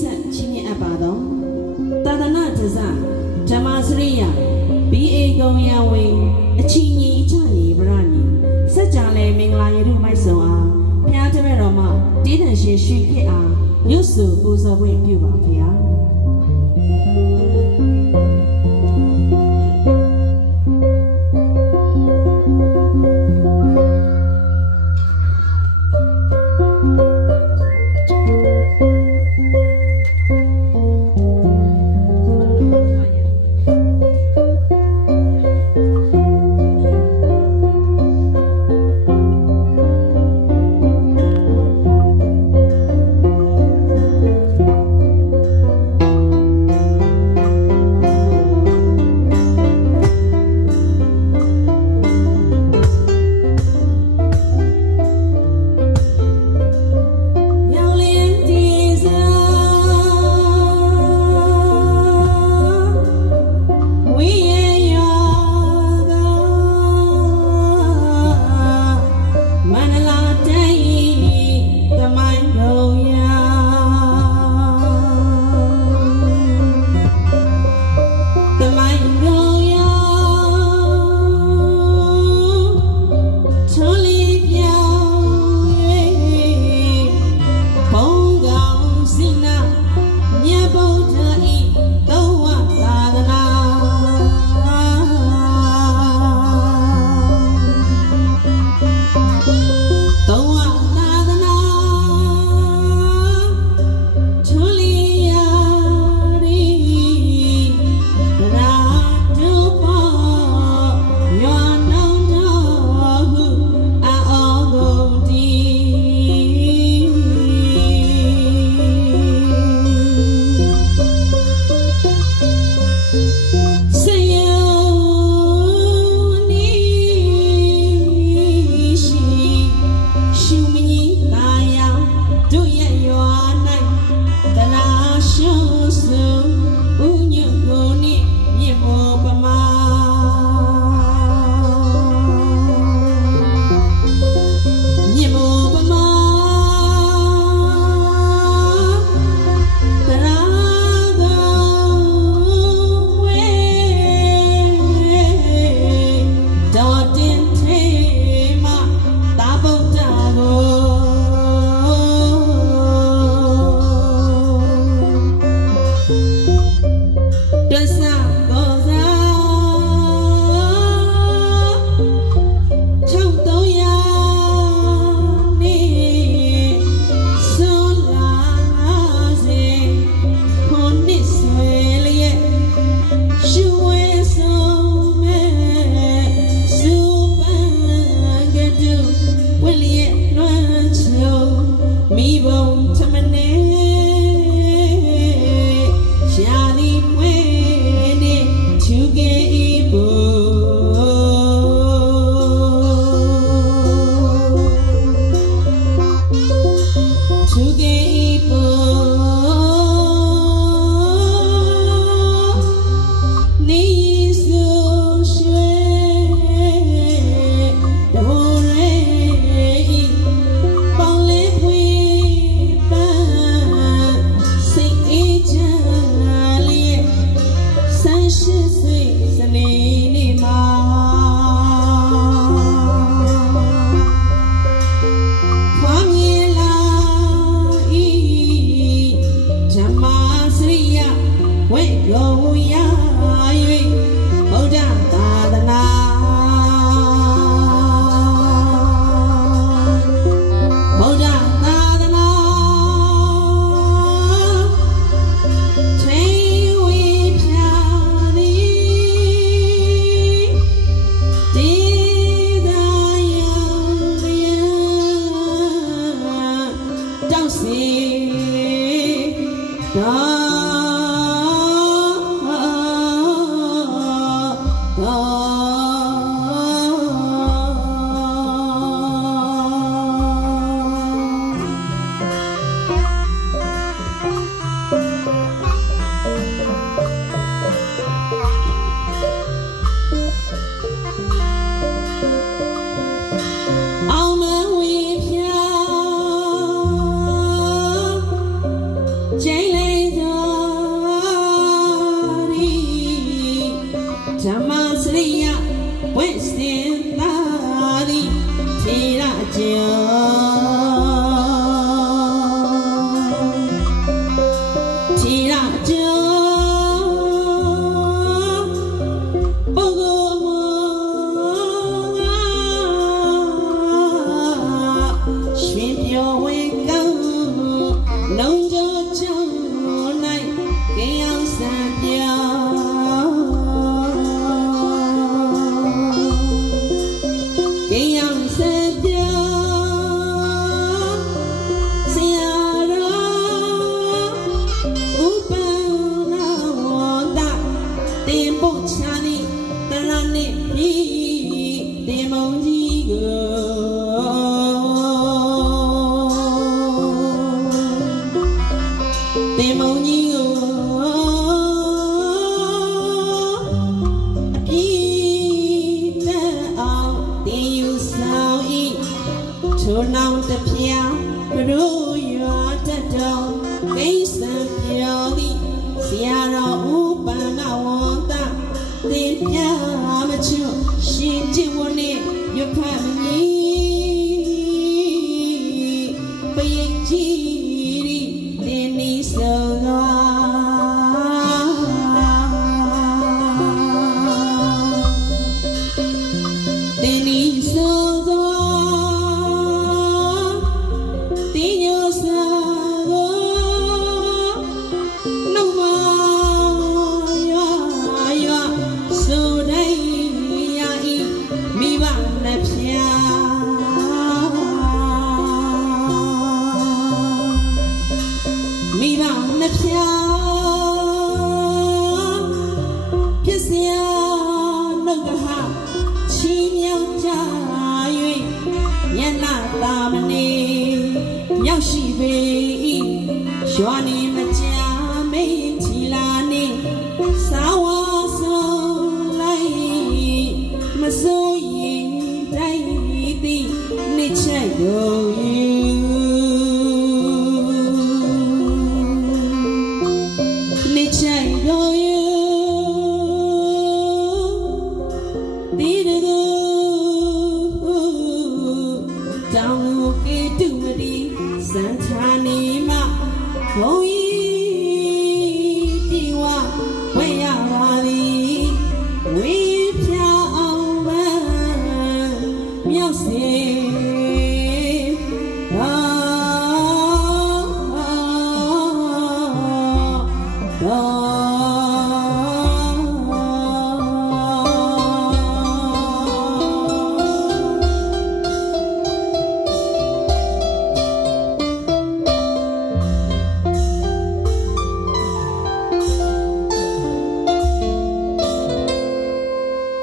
ဆက်ချင်းမြတ်အပ်ပါတော့သာသနာ့ကျစဓမ္မစရိယ BA ကုံရဝေအချင်းကြီးအချညီဗရဏီစัจ जा လေမင်္ဂလာရေထုမိုက်ဆောင်အားဘုရားတပည့်တော်မှာတည်တံရှင်ရွှေခေအားရွတ်ဆိုပူဇော်ခွင့်ပြုပါဘုရားချိန်လေး မုံကြီးကိုအပြည့်နဲ့အောင်တင်ယူဆောင်ဤထိုနောင်တစ်ပြားဘလို့ရွာတတ်တော်ကိစ္စပြောသည်ဆရာတော်ဦးပန္နဝန္တသင်ပြမချွတ်ရှင်ကျင့်ဝတ်နဲ့ရွတ်ဖတ်မည်ပရိတ်ကြီးတင်နီးဆုံးသောတင်နီးဆုံးသောတင်ညိုစားသောနှုတ်မရွာရွာဆိုတိုင်းရာဤမိဘနဲ့ဖြာမိဘနဲ့ဖြာဖြစ်စရာနှုတ်ကဟာချီးမြှောက်ကြ၍ညနာတာမနေမြောက်ရှိပေ၏ရွာနေမကြာမေးချီလာနေစာဝါဆုံးလိုက်မစိုးရင်တိုင်းသည်နှစ်ချက်ကုန်နှစ်ချက်ကုန်ဒီတကူတောင်လူကေတုမတီစံဌာနီမဘုံဤပြေဝဝဲရပါသည်ဝေးဖြာအောင်ပန်းမြောက်စေ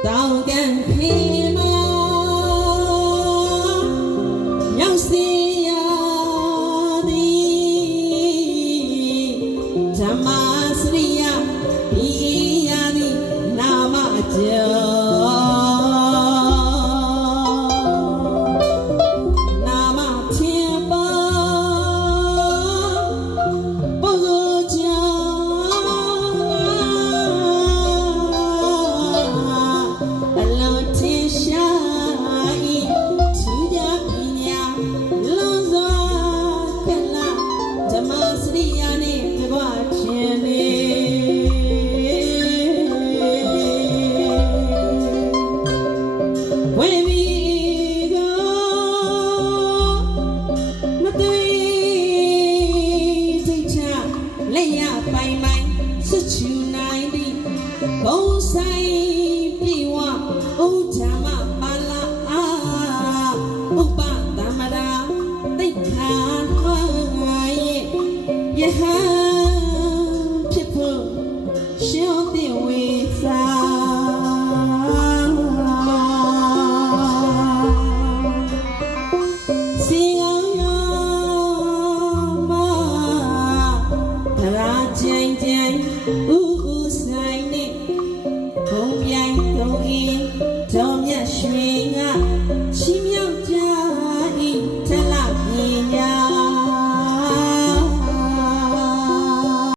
တောင်ကန်ဖေးမမြောက်စီရသည်ဓမ္မစရိယဤရာသည်နာမကျော်နာမထင်ပါပုဂ္ဂိုလ်ကြောင့်အလုံးထင်ရှားဤသူကြပညာလုံးစွာကလာဓမ္မစရိယာနှင့်တကွခြင်းနေဝေမီကိုမသွေထိတ်ချလက်ရပိုင်ပိုင်စွချူနိုင်သည်ဘုံဆိုင်ပြေဝဥဓမ္မ